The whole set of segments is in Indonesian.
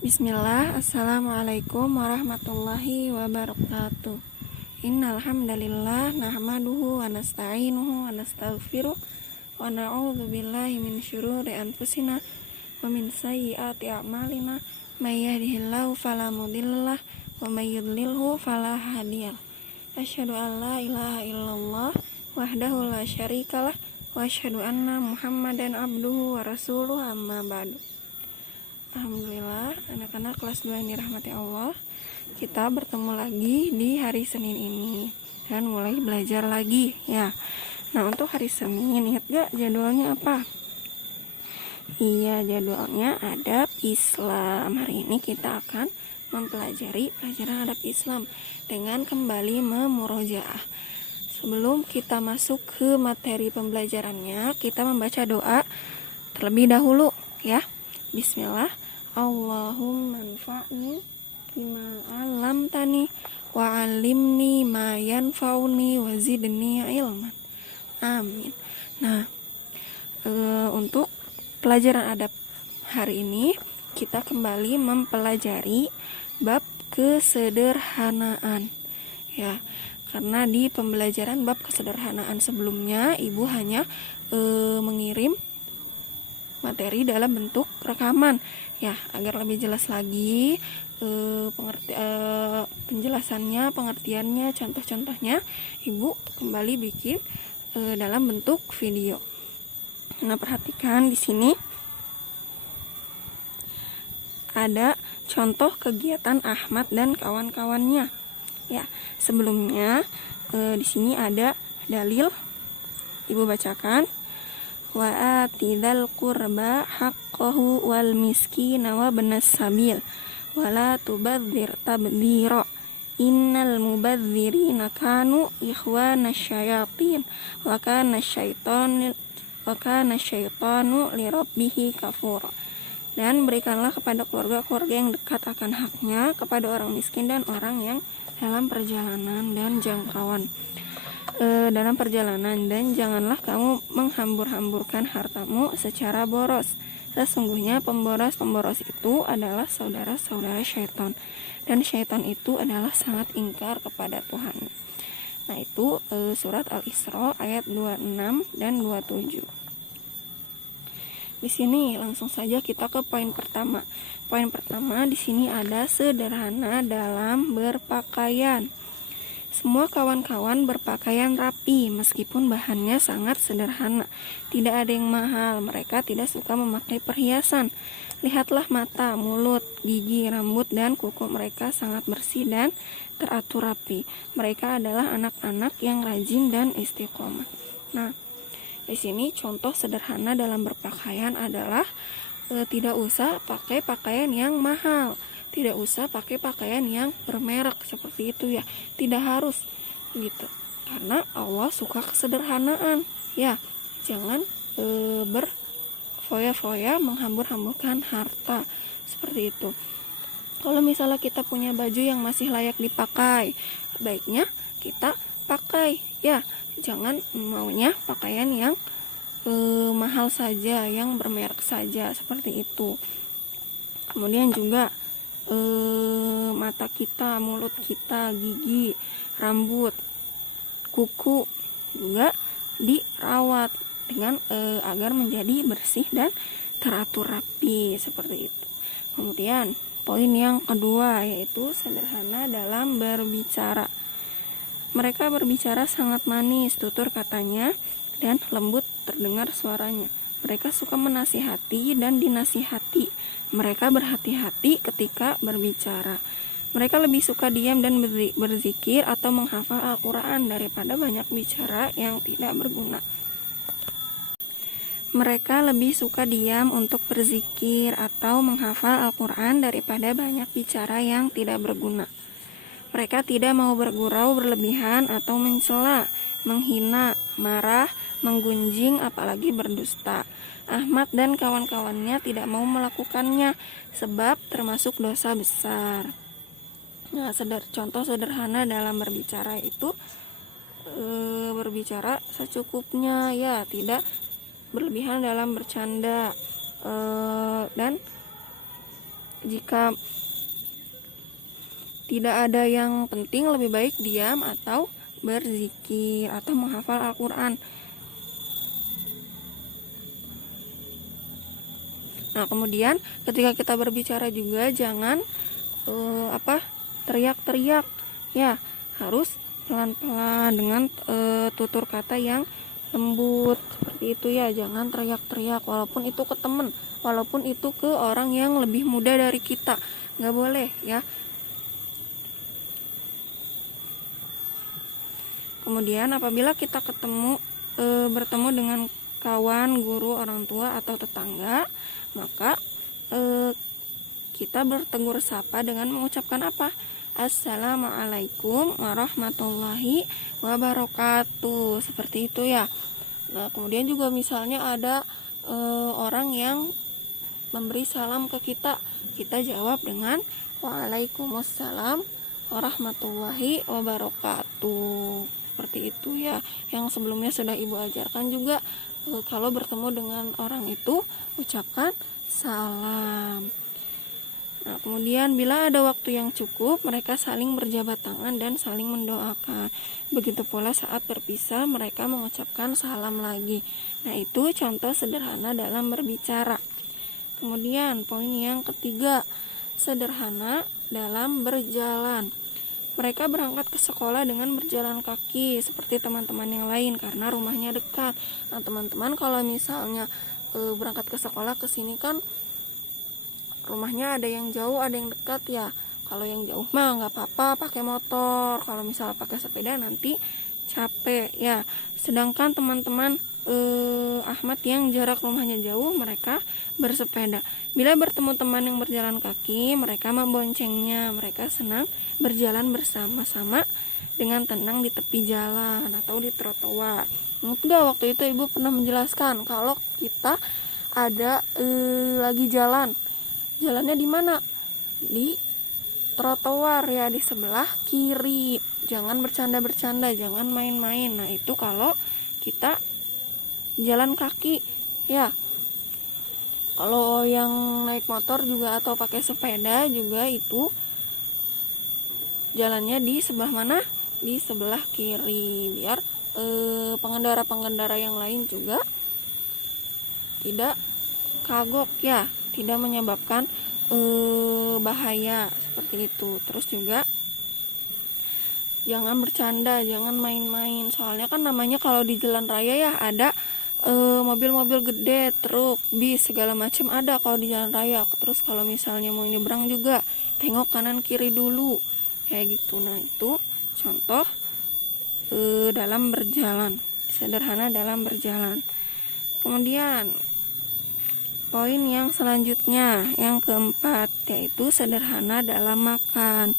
Bismillah, Assalamualaikum warahmatullahi wabarakatuh. Innal hamdalillah nahmaduhu wa nasta'inuhu wa nastaghfiruh wa na'udzu billahi min syururi anfusina wa min sayyiati a'malina may yahdihillahu fala mudhillalah wa may yudlilhu fala hadiyalah. Asyhadu an la ilaha illallah wahdahu la syarikalah wa asyhadu anna Muhammadan abduhu wa rasuluh, amma ba'du. Alhamdulillah, anak-anak kelas 2 yang dirahmati Allah, kita bertemu lagi di hari Senin ini dan mulai belajar lagi ya. Nah, untuk hari Senin ingat gak jadwalnya apa? Iya, jadwalnya adab Islam. Hari ini kita akan mempelajari pelajaran adab Islam dengan kembali memurojaah. Sebelum kita masuk ke materi pembelajarannya, kita membaca doa terlebih dahulu ya. Bismillah. Allahumma anfa'ni bima 'allamtani wa 'allimni ma yanfa'uni wa zidni ilman. Amin. Nah, untuk pelajaran adab hari ini kita kembali mempelajari bab kesederhanaan. Ya, karena di pembelajaran bab kesederhanaan sebelumnya Ibu hanya mengirim materi dalam bentuk rekaman ya, agar lebih jelas lagi penjelasannya, pengertiannya, contoh-contohnya Ibu kembali bikin dalam bentuk video. Nah, perhatikan di sini ada contoh kegiatan Ahmad dan kawan-kawannya ya. Sebelumnya di sini ada dalil, Ibu bacakan. Wa atidal qurba haqqahu wal miskina wa ibnas sabil wa la tubadzir tabdzira innal mubadzirina kanu ikhwana syayatin wa kana syaitanu li rabbih kafura. Dan berikanlah kepada keluarga-keluarga yang dekat akan haknya, kepada orang miskin dan orang yang dalam perjalanan dan jangkauan dalam perjalanan, dan janganlah kamu menghambur-hamburkan hartamu secara boros. Sesungguhnya pemboros itu adalah saudara-saudara syaitan, dan syaitan itu adalah sangat ingkar kepada Tuhan. Nah, itu surat Al-Isra ayat 26 dan 27. Di sini langsung saja kita ke poin pertama. Poin pertama di sini ada sederhana dalam berpakaian. Semua kawan-kawan berpakaian rapi meskipun bahannya sangat sederhana. Tidak ada yang mahal. Mereka tidak suka memakai perhiasan. Lihatlah mata, mulut, gigi, rambut, dan kuku mereka sangat bersih dan teratur rapi. Mereka adalah anak-anak yang rajin dan istiqomah. Nah, di sini contoh sederhana dalam berpakaian adalah tidak usah pakai pakaian yang mahal. Tidak usah pakai pakaian yang bermerek seperti itu ya. Tidak harus gitu. Karena Allah suka kesederhanaan. Ya, jangan berfoya-foya menghambur-hamburkan harta seperti itu. Kalau misalnya kita punya baju yang masih layak dipakai, baiknya kita pakai ya. Jangan maunya pakaian yang mahal saja, yang bermerek saja seperti itu. Kemudian juga mata kita, mulut kita, gigi, rambut, kuku juga dirawat dengan agar menjadi bersih dan teratur rapi seperti itu. Kemudian poin yang kedua yaitu sederhana dalam berbicara. Mereka berbicara sangat manis, tutur katanya, dan lembut terdengar suaranya. Mereka suka menasihati dan dinasihati. Mereka berhati-hati ketika berbicara. Mereka lebih suka diam dan berzikir atau menghafal Al-Quran daripada banyak bicara yang tidak berguna. Mereka lebih suka diam untuk berzikir atau menghafal Al-Quran daripada banyak bicara yang tidak berguna. Mereka tidak mau bergurau berlebihan atau mencela, menghina, marah, menggunjing, apalagi berdusta. Ahmad dan kawan-kawannya tidak mau melakukannya sebab termasuk dosa besar. Nah, contoh sederhana dalam berbicara itu berbicara secukupnya ya, tidak berlebihan dalam bercanda dan jika tidak ada yang penting lebih baik diam atau berzikir atau menghafal Al-Quran. Nah, kemudian ketika kita berbicara juga jangan teriak-teriak, ya, harus pelan-pelan dengan tutur kata yang lembut seperti itu ya. Jangan teriak-teriak walaupun itu ke teman, walaupun itu ke orang yang lebih muda dari kita, nggak boleh ya. Kemudian apabila kita bertemu dengan kawan, guru, orang tua atau tetangga, maka kita bertegur sapa dengan mengucapkan apa? Assalamualaikum warahmatullahi wabarakatuh, seperti itu ya. Nah, kemudian juga misalnya ada orang yang memberi salam ke kita, kita jawab dengan Waalaikumsalam warahmatullahi wabarakatuh, seperti itu ya. Yang sebelumnya sudah Ibu ajarkan juga, kalau bertemu dengan orang itu ucapkan salam. Nah, kemudian bila ada waktu yang cukup, mereka saling berjabat tangan dan saling mendoakan. Begitu pula saat berpisah, mereka mengucapkan salam lagi. Nah, itu contoh sederhana dalam berbicara. Kemudian poin yang ketiga, sederhana dalam berjalan. Mereka berangkat ke sekolah dengan berjalan kaki seperti teman-teman yang lain karena rumahnya dekat. Nah, teman-teman kalau misalnya berangkat ke sekolah ke sini kan rumahnya ada yang jauh, ada yang dekat ya. Kalau yang jauh mah nggak apa-apa pakai motor. Kalau misalnya pakai sepeda nanti capek ya. Sedangkan teman-teman Ahmad yang jarak rumahnya jauh, mereka bersepeda. Bila bertemu teman yang berjalan kaki, mereka memboncengnya. Mereka senang berjalan bersama-sama dengan tenang di tepi jalan atau di trotoar. Enggak, waktu itu Ibu pernah menjelaskan kalau kita ada lagi jalannya di mana? Di trotoar ya, di sebelah kiri. Jangan bercanda-bercanda, jangan main-main. Nah, itu kalau kita jalan kaki ya. Kalau yang naik motor juga atau pakai sepeda juga itu jalannya di sebelah mana? Di sebelah kiri, biar pengendara-pengendara yang lain juga tidak kagok ya, tidak menyebabkan bahaya seperti itu. Terus juga jangan bercanda, jangan main-main. Soalnya kan namanya kalau di jalan raya ya ada mobil-mobil gede, truk, bis, segala macam ada kalau di jalan raya. Terus kalau misalnya mau nyebrang juga tengok kanan kiri dulu kayak gitu. Nah, itu contoh dalam berjalan, sederhana dalam berjalan. Kemudian poin yang selanjutnya, yang keempat, yaitu sederhana dalam makan.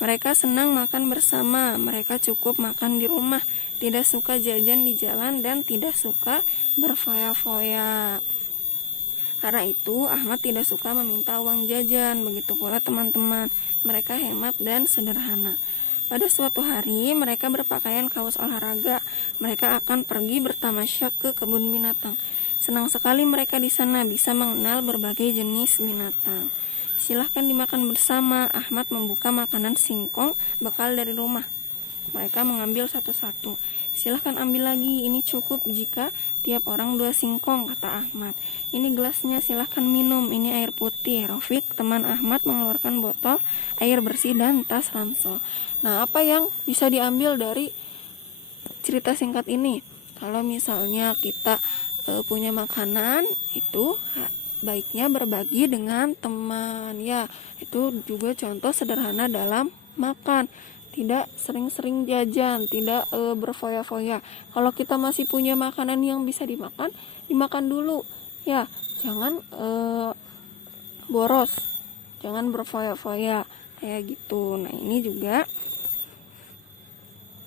Mereka senang makan bersama, mereka cukup makan di rumah, tidak suka jajan di jalan dan tidak suka berfoya-foya. Karena itu Ahmad tidak suka meminta uang jajan, begitu pula teman-teman. Mereka hemat dan sederhana. Pada suatu hari mereka berpakaian kaos olahraga. Mereka akan pergi bertamasya ke kebun binatang. Senang sekali mereka di sana bisa mengenal berbagai jenis binatang. Silahkan dimakan bersama. Ahmad membuka makanan singkong bekal dari rumah. Mereka mengambil satu-satu. Silahkan ambil lagi, ini cukup jika tiap orang 2 singkong, kata Ahmad. Ini gelasnya, silahkan minum, ini air putih. Rafiq, teman Ahmad, mengeluarkan botol air bersih dan tas ransel. Nah, apa yang bisa diambil dari cerita singkat ini? Kalau misalnya kita punya makanan, itu baiknya berbagi dengan teman ya. Itu juga contoh sederhana dalam makan. Tidak sering-sering jajan, tidak berfoya-foya. Kalau kita masih punya makanan yang bisa dimakan, dimakan dulu ya. Jangan boros, jangan berfoya-foya kayak gitu. Nah, ini juga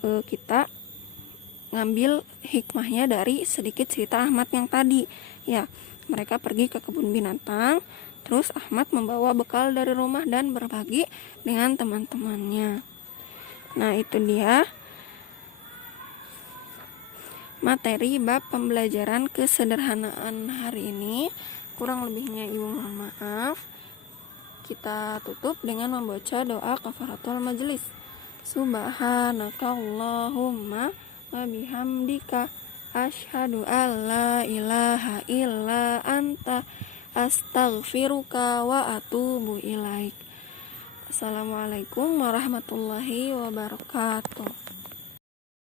kita ngambil hikmahnya dari sedikit cerita Ahmad yang tadi ya. Mereka pergi ke kebun binatang, terus Ahmad membawa bekal dari rumah dan berbagi dengan teman-temannya. Nah, itu dia materi bab pembelajaran kesederhanaan hari ini. Kurang lebihnya Ibu mohon maaf. kita tutup dengan membaca doa kafaratul majelis. Subhanakallahumma wa bihamdika asyhadu alla ilaha illa anta astaghfiruka wa atubu ilaik. Assalamualaikum warahmatullahi wabarakatuh.